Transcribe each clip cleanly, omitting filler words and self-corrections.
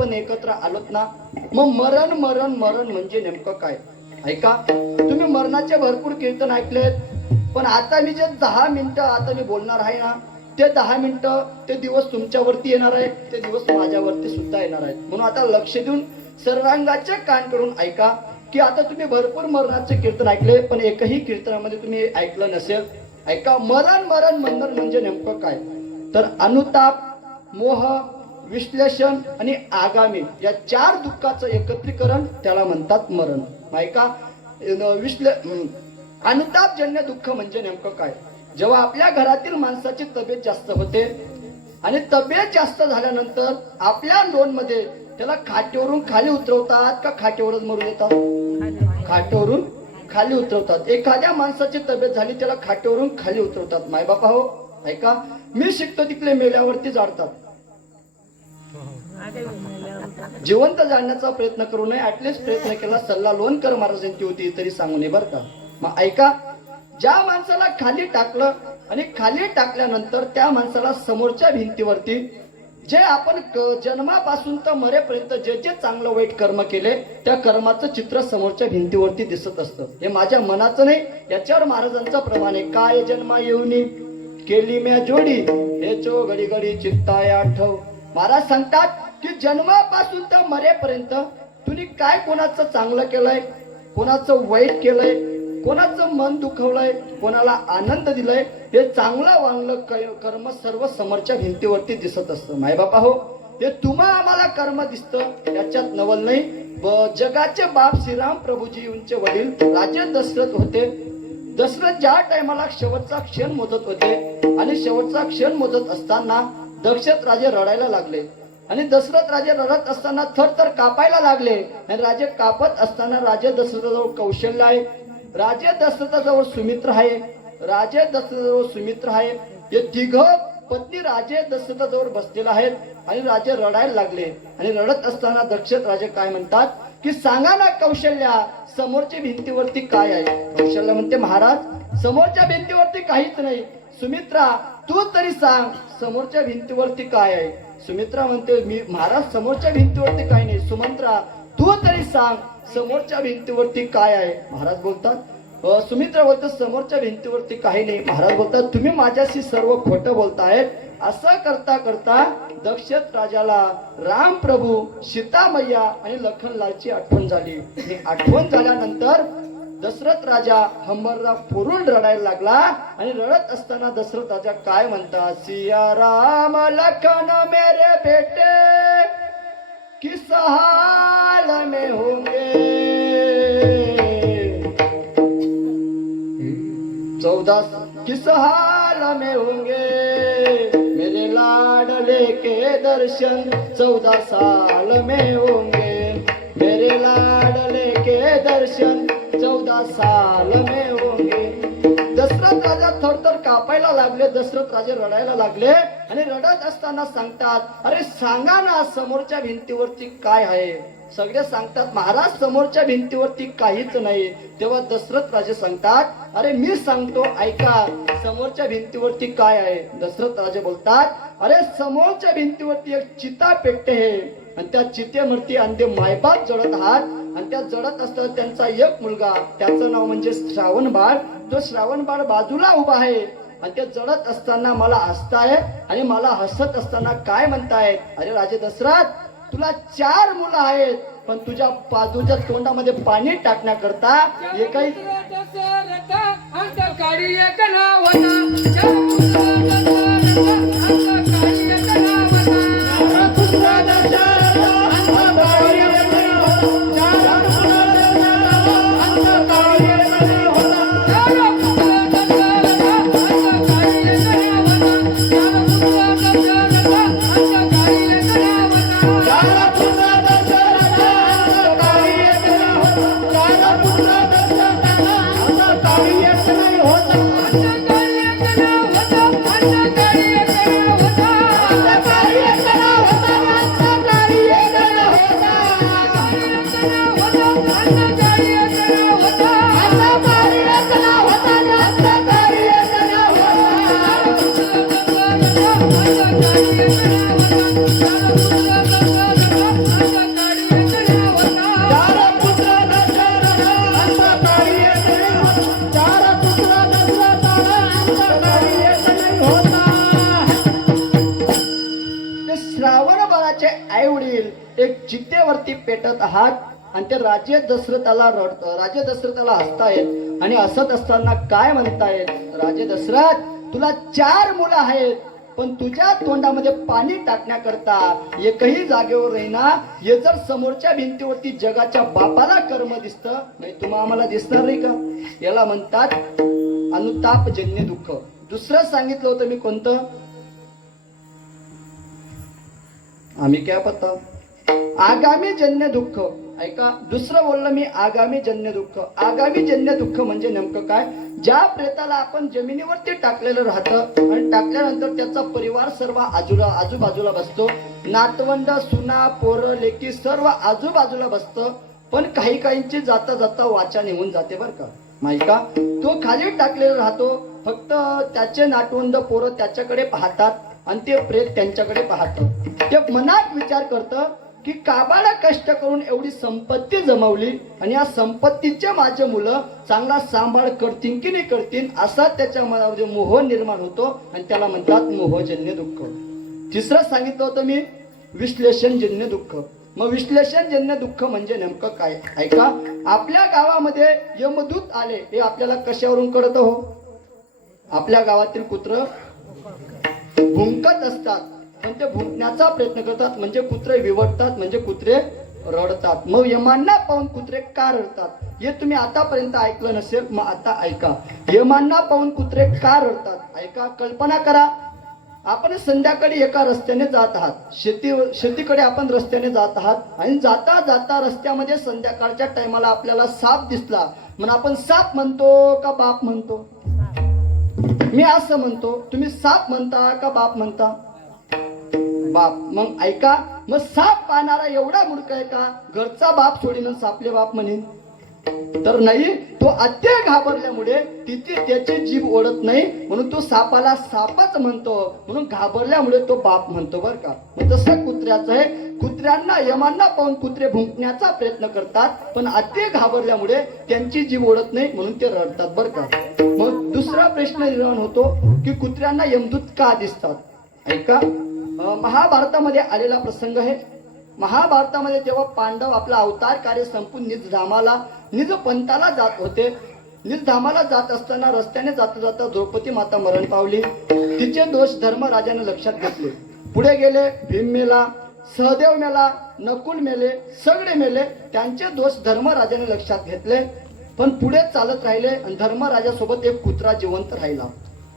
आपण एकत्र आलोत ना, मग मरण मरण मरण म्हणजे नेमकं काय? ऐका, तुम्ही मरणाचे भरपूर कीर्तन ऐकलेत, पण आता मी जे 10 मिनिटं आता मी बोलणार आहे ना, ते 10 मिनिटं ते दिवस तुमच्यावरती येणार आहे, ते दिवस माझ्यावरती सुद्धा येणार आहेत. म्हणून आता लक्ष देऊन सर्वांगाचे कान करून ऐका की आता तुम्ही भरपूर मरणाचे कीर्तन ऐकले, पण एकही कीर्तनामध्ये तुम्ही ऐकलं नसेल. ऐका, मरण मरण मरण म्हणजे नेमकं काय? तर अनुताप, मोह, विश्लेषण आणि आगामी या 4 दुःखाचं एकत्रीकरण त्याला म्हणतात मरण. ऐका, अनुतापजन्य दुःख म्हणजे नेमकं काय? जेव्हा आपल्या घरातील माणसाची तब्येत जास्त होते आणि तब्येत जास्त झाल्यानंतर आपल्या लोनमध्ये त्याला खाटेवरून खाली उतरवतात का खाटेवरच मरू देतात? खाटेवरून खाली उतरवतात. एखाद्या माणसाची तब्येत झाली त्याला खाटेवरून खाली उतरवतात. मायबापा हो, ऐका, मी शिकतो तिकडे मेल्यावरती जाडतात. जिवंत जाणण्याचा प्रयत्न करू नये, ऍटलिस्ट प्रयत्न केला. सल्ला लोणकर महाराजांची होती तरी सांगू नये बरं का. मग ऐका, ज्या माणसाला खाली टाकलं आणि खाली टाकल्यानंतर त्या माणसाला समोरच्या भिंतीवरती जे आपण जन्मापासून तर मरेपर्यंत जे जे चांगलं वाईट कर्म केले त्या कर्माचं चित्र समोरच्या भिंतीवरती दिसत असतं. हे माझ्या मनाचं नाही, याच्यावर महाराजांचा प्रमाण आहे. काय जन्मा येऊनी केली म्या जोडी, हे चो घडी घडी चित्ताय आठव. महाराज सांगतात की जन्मापासून तर मरेपर्यंत तुम्ही काय कोणाचं चांगलं केलंय, कोणाचं वाईट केलंय, कोणाचं मन दुखवलंय, कोणाला आनंद दिलाय, हे चांगलं वांगलं कर्म सर्व समोरच्या भिंतीवरती दिसत असतं. मायबापा हो, हे तुम्हा आम्हाला कर्म दिसतं, याच्यात नवल नाही. जगाचे बाप श्रीराम प्रभूजींचे वडील राजे दशरथ होते. दशरथ ज्या टायमाला शेवटचा क्षण मोजत होते आणि शेवटचा क्षण मोजत असताना दशरथ राजे रडायला लागले आणि दशरथ राजे रडत असताना थरथर कापायला लागले आणि राजे कापत असताना राजे दशरथाजवळ कौशल्य आहे, राजे दशरथाजवळ सुमित्र आहे, राजे दशरथाजवळ सुमित्र आहे. हे तिघ पत्नी राजे दशरथाजवळ बसलेले आहेत आणि राजे रडायला लागले आणि रडत असताना दशरथ राजे काय म्हणतात की सांगा ना कौशल्या, समोरच्या भिंतीवरती काय आहे? कौशल्य म्हणते, महाराज समोरच्या भिंतीवरती काहीच नाही. सुमित्रा, तू तरी सांग समोरच्या भिंतीवरती काय आहे? सुमित्रा म्हणते, मी महाराज समोरच्या भिंतीवरती काही नाही. सुमंत्रा, तू तरी सांग समोरच्या भिंतीवरती काय आहे? महाराज बोलतात, सुमित्रा बोलतात समोरच्या भिंतीवरती काही नाही. महाराज बोलतात, तुम्ही माझ्याशी सर्व खोटं बोलतायत. असं करता करता दशरथ राजाला राम प्रभू, सीता मैया आणि लखनलालची आठवण झाली. आणि आठवण झाल्यानंतर दशरथ राजा हंबरला फोडून रडायला लागला आणि रडत असताना दशरथ राजा काय म्हणतात, सिया राम लखन मेरे बेटे किस हाल में होंगे, 14 किस हाल में होंगे, मेरे लाडले के दर्शन 14 साल में होंगे, मेरे लाडले के दर्शन 14 साल में होंगे. दशरथ राजा थरथर कापायला लागले, दशरथ राजे रडायला लागले आणि रडत असताना सांगतात, अरे सांगा ना समोरच्या भिंतीवरती काय आहे? सगळे सांगतात, महाराज समोरच्या भिंतीवरती काहीच नाही. तेव्हा दशरथ राजे सांगतात, अरे मी सांगतो ऐका, समोरच्या भिंतीवरती काय आहे? दशरथ राजे बोलतात, अरे समोरच्या भिंतीवरती एक चिता पेटते आहे आणि त्या चितेवरती अंधे मायबाप जळत आहात आणि त्या जळत असताना त्यांचा एक मुलगा, त्याचं नाव म्हणजे श्रावण बाळ, तो श्रावण बाळ बाजूला उभा आहे आणि ते जळत असताना मला हसताय आणि मला हसत असताना काय म्हणतायत, अरे राजे दशरथ, तुला 4 मुलं आहेत पण तुझ्या बाजूच्या तोंडामध्ये पाणी टाकण्याकरता एकही वडील एक चितेवरती पेटत आहात आणि ते राजे दशरथाला राजे दशरथाला हसतायत आणि हसत असताना काय म्हणतायत, राजे दशरथ तुला 4 मुलं आहेत पण तुझ्या तोंडामध्ये पाणी टाकण्याकरता एकही जागेवर राहीना. हे जर समोरच्या भिंतीवरती जगाच्या बापाला कर्म दिसतं नाही तुम्हा आम्हाला दिसणार नाही का? याला म्हणतात अनुतापजन्य दुःख. दुसरं सांगितलं होतं मी कोणतं, आम्ही काय पत्ता आगामी जन्य दुःख. ऐका, दुसरं बोललं मी आगामी जन्य दुःख. आगामी जन्य दुःख म्हणजे नेमकं काय, ज्या प्रेताला आपण जमिनीवरती टाकलेलं राहतं आणि टाकल्यानंतर त्याचा परिवार सर्व आजूबाजूला बसतो, नातवंड सुना पोरं लेकी सर्व आजूबाजूला बसतं, पण काही काहींची जाता जाता वाचा निघून जाते बरं का. माहिती का, तो खाली टाकलेला राहतो, फक्त त्याचे नातवंड पोरं त्याच्याकडे पाहतात आणि ते प्रेत त्यांच्याकडे पाहतं. ते मनात विचार करतं की काबाला कष्ट करून एवढी संपत्ती जमवली आणि या संपत्तीचे माझे मुलं चांगला सांभाळ करतील की नाही करतील, असा त्याच्या मनामध्ये मोह निर्माण होतो आणि त्याला म्हणतात मोहजन्य दुःख. तिसरं सांगितलं होतं मी विश्लेषणजन्य दुःख. मग विश्लेषणजन्य दुःख म्हणजे नेमकं काय, ऐका, आपल्या गावामध्ये यमदूत आले हे आपल्याला कशावरून कळत हो, आपल्या गावातील कुत्र भुंकत असतात पण ते भुंकण्याचा प्रयत्न करतात म्हणजे कुत्रे विवडतात म्हणजे कुत्रे रडतात. मग यमांना पाहून कुत्रे का रडतात हे तुम्ही आतापर्यंत ऐकलं नसेल, मग आता ऐका. यमांना पाहून कुत्रे का रडतात, ऐका, कल्पना करा. आपण संध्याकाळी एका रस्त्याने जात आहात, शेतीकडे आपण रस्त्याने जात आहात आणि जाता जाता रस्त्यामध्ये संध्याकाळच्या टायमाला आपल्याला साप दिसला, म्हणून आपण साप म्हणतो का बाप म्हणतो? मी असं म्हणतो, तुम्ही साप म्हणता का बाप म्हणता? बाप. मग ऐका, मग साप पाहणारा एवढा मूर्ख आहे का घरचा बाप सोडीन सापले बाप म्हणेन? तर नाही, तो अत्य घाबरल्यामुळे तिथे त्याची जीभ ओढत नाही म्हणून तो सापाला सापच म्हणतो, म्हणून घाबरल्यामुळे तो बाप म्हणतो बरं का. मग तसं कुत्र्याचं आहे, कुत्र्यांना यमांना पाहून कुत्रे भुंकण्याचा प्रयत्न करतात पण अत्य घाबरल्यामुळे त्यांची जीभ ओढत नाही म्हणून ते रडतात बरं का. मग दुसरा प्रश्न निर्माण होतो की कुत्र्यांना यमदूत का दिसतात. ऐका, महाभारतामध्ये आलेला प्रसंग आहे. महाभारतामध्ये जेव्हा पांडव आपला अवतार कार्य संपून निज पंथाला जात होते, निज धामाला जात असताना रस्त्याने जाता जाता द्रौपदी माता मरण पावली. तिचे दोष धर्मराजाने लक्षात घेतले. पुढे गेले, भीम मेला, सहदेव मेला, नकुल मेले, सगळे मेले. त्यांचे दोष धर्मराजाने लक्षात घेतले पण पुढे चालत राहिले आणि धर्मराजासोबत एक कुत्रा जिवंत राहिला.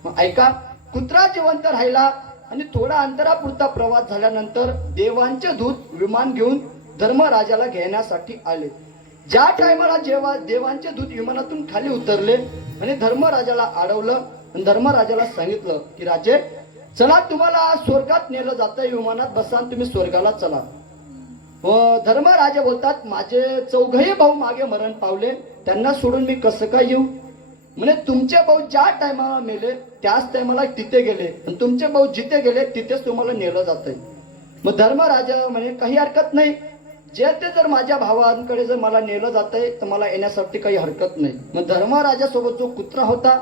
मग ऐका, कुत्रा जिवंत राहिला आणि थोडा अंतरापुरता प्रवास झाल्यानंतर देवांचे दूत विमान घेऊन धर्मराजाला घेण्यासाठी आले. ज्या टायमाला जेव्हा देवांचे दूत विमानातून खाली उतरले आणि धर्मराजाला अडवलं आणि धर्मराजाला सांगितलं की राजे चला, तुम्हाला स्वर्गात नेलं जातं, विमानात बसा, तुम्ही स्वर्गाला चला. व धर्मराजा बोलतात, माझे 4 भाऊ मागे मरण पावले, त्यांना सोडून मी कसं काय येऊ? म्हणजे तुमचे भाऊ ज्या टायमाला मेले त्याच टायमाला तिथे गेले आणि तुमचे भाऊ जिथे गेले तिथेच तुम्हाला नेलं जातंय. मग धर्मराजा म्हणे काही हरकत नाही, जे ते जर माझ्या भावांकडे जर मला नेलं जातंय तर मला येण्यासाठी काही हरकत नाही. मग धर्मराजासोबत जो कुत्रा होता,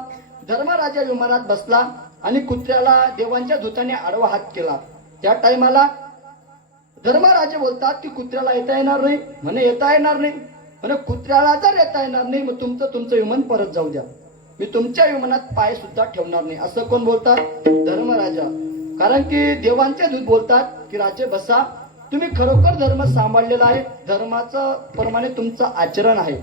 धर्मराजा विमानात बसला आणि कुत्र्याला देवांच्या दूताने आडवा हात केला. त्या टायमाला धर्मराजे बोलतात की कुत्र्याला येता येणार नाही. म्हणे येता येणार नाही, म्हणे कुत्र्याला जर येता येणार नाही मग तुमचं विमान परत जाऊ द्या, मी तुमच्या विमानात पाय सुद्धा ठेवणार नाही. असं कोण बोलतात? धर्मराजा. कारण की देवांचे दूत बोलतात की राजे बसा, तुम्ही खरोखर धर्म सांभाळलेला आहे, धर्माचं प्रमाणे तुमचं आचरण आहे,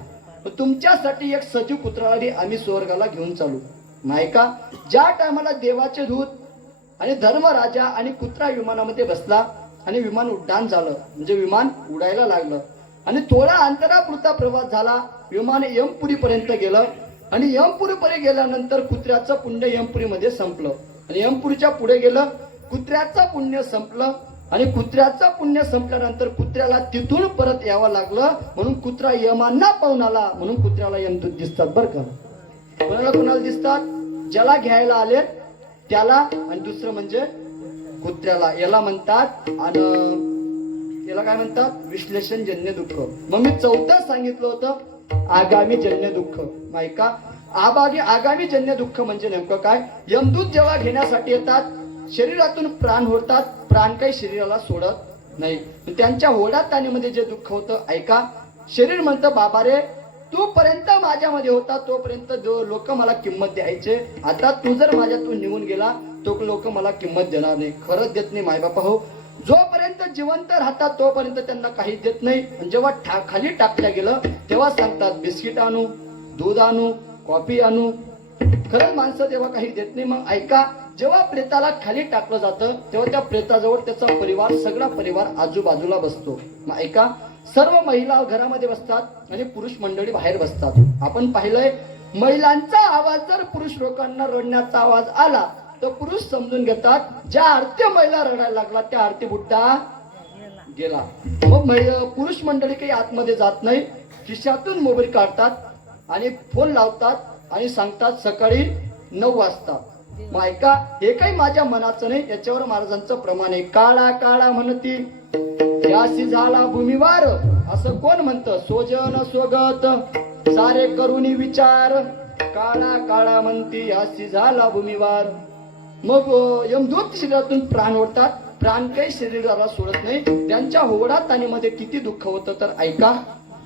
तुमच्यासाठी एक सजीव कुत्र्याला आम्ही स्वर्गाला घेऊन चालू. नाही का, ज्या टायमाला देवाचे दूत आणि धर्मराजा आणि कुत्रा विमानामध्ये बसला आणि विमान उड्डाण झालं, म्हणजे विमान उडायला लागलं आणि थोडा अंतरापुरता प्रवास झाला, विमान यमपुरी पर्यंत गेलं आणि यमपुरी पर्यंत गेल्यानंतर कुत्र्याचं पुण्य यमपुरीमध्ये संपलं आणि यमपुरीच्या पुढे गेलं, कुत्र्याचं पुण्य संपलं आणि कुत्र्याचं पुण्य संपल्यानंतर कुत्र्याला तिथून परत यावं लागलं, म्हणून कुत्रा यमांना पाहून आला, म्हणून कुत्र्याला यमदूत दिसतात बरं का. कोणाला दिसतात? ज्याला घ्यायला आले त्याला आणि दुसरं म्हणजे कुत्र्याला. याला म्हणतात आणि याला काय म्हणतात? विश्लेषणजन्य दुःख. मग मी 4थं सांगितलं होतं आगामी जन्य दुःख. नाही का, आगामी जन्य दुःख म्हणजे नेमकं काय? यमदूत जेव्हा घेण्यासाठी येतात, शरीरातून प्राण होतात, प्राण काही शरीराला सोडत नाही. त्यांच्या होडात ताणीमध्ये जे दुःख होतं ऐका. शरीर म्हणतं बाबा रे तोपर्यंत माझ्यामध्ये होता तोपर्यंत लोक मला किंमत द्यायचे, आता तू जर माझ्यातून निघून गेला तो लोक मला किंमत देणार नाही. खरंच देत नाही मायबापा हो. जोपर्यंत जिवंत राहतात तोपर्यंत त्यांना काहीच देत नाही. जेव्हा खाली टाकल्या गेलं तेव्हा सांगतात बिस्किट आणू, दूध आणू, कॉफी आणू. खरंच माणसं तेव्हा काही देत नाही. मग ऐका, जेव्हा प्रेताला खाली टाकलं जातं तेव्हा त्या प्रेताजवळ त्याचा परिवार, सगळा परिवार आजूबाजूला बसतो. मग ऐका, सर्व महिला घरामध्ये बसतात आणि पुरुष मंडळी बाहेर बसतात. आपण पाहिलंय महिलांचा आवाज जर पुरुष लोकांना रडण्याचा आवाज आला तर पुरुष समजून घेतात ज्या आरती महिला रडायला लागला त्या आरती बुड्डा गेला. मग पुरुष मंडळी काही आतमध्ये जात नाही, खिशातून मोबाईल काढतात आणि फोन लावतात आणि सांगतात सकाळी 9 वाजता. मग ऐका, हे काही माझ्या मनाचं नाही, याच्यावर महाराजांचं प्रमाण आहे. काळा काळा म्हणती यासी झाला भूमीवार, असं कोण म्हणतं? सोजन स्वगत सारे करुणी विचार, काळा काळा म्हणती यासी झाला भूमीवार. मग यमदूत शरीरातून प्राण ओढतात, प्राण काही शरीराला सोडत नाही. त्यांच्या होडात आणि मध्ये किती दुःख होतं तर ऐका.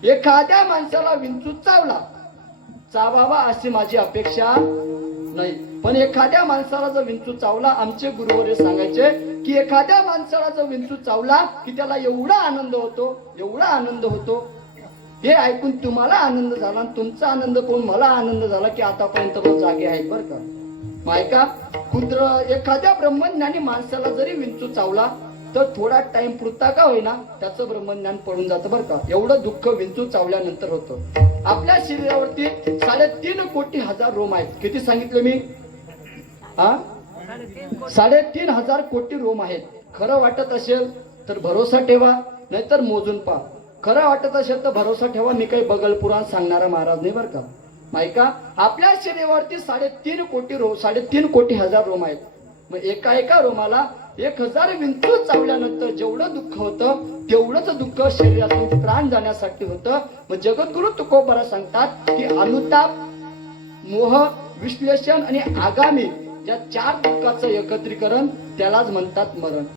एखाद्या माणसाला विंचू चावला, चावावा अशी माझी अपेक्षा नाही, पण एखाद्या माणसाला जर विंचू चावला, आमचे गुरुवर्य सांगायचे की एखाद्या माणसाला जर विंचू चावला की त्याला एवढा आनंद होतो, एवढा आनंद होतो. हे ऐकून तुम्हाला आनंद झाला, तुमचा आनंद पाहून मला आनंद झाला की आतापर्यंत जागे आहे बरं का. मग ऐका, एखाद्या ब्रह्मज्ञानी माणसाला जरी विंचू चावला तर थोडा टाइम पुरता का होईना त्याचं ब्रह्मज्ञान पडून जातं बरं का. एवढं दुःख विंचू चावल्यानंतर होतं. आपल्या शरीरावरती 3.5 कोटी हजार रोम आहेत. किती सांगितलं मी? 3.5 कोटी रोम आहेत. खरं वाटत असेल तर भरोसा ठेवा, नाहीतर मोजून पहा. खरं वाटत असेल तर भरोसा ठेवा, मी काही बगल पुराण सांगणारा महाराज नाही बरं का. ऐका, आपल्या शरीरावरती 3.5 कोटी हजार रोम आहेत. मग एका रोमाला 1000 विंचू चावल्यानंतर जेवढं दुःख होतं तेवढंच दुःख शरीरातून प्राण जाण्यासाठी होतं. मग जगद्गुरु तुकोबरा सांगतात की अनुताप, मोह, विश्लेषण आणि आगामी या 4 दुःखाचं एकत्रीकरण त्यालाच म्हणतात मरण.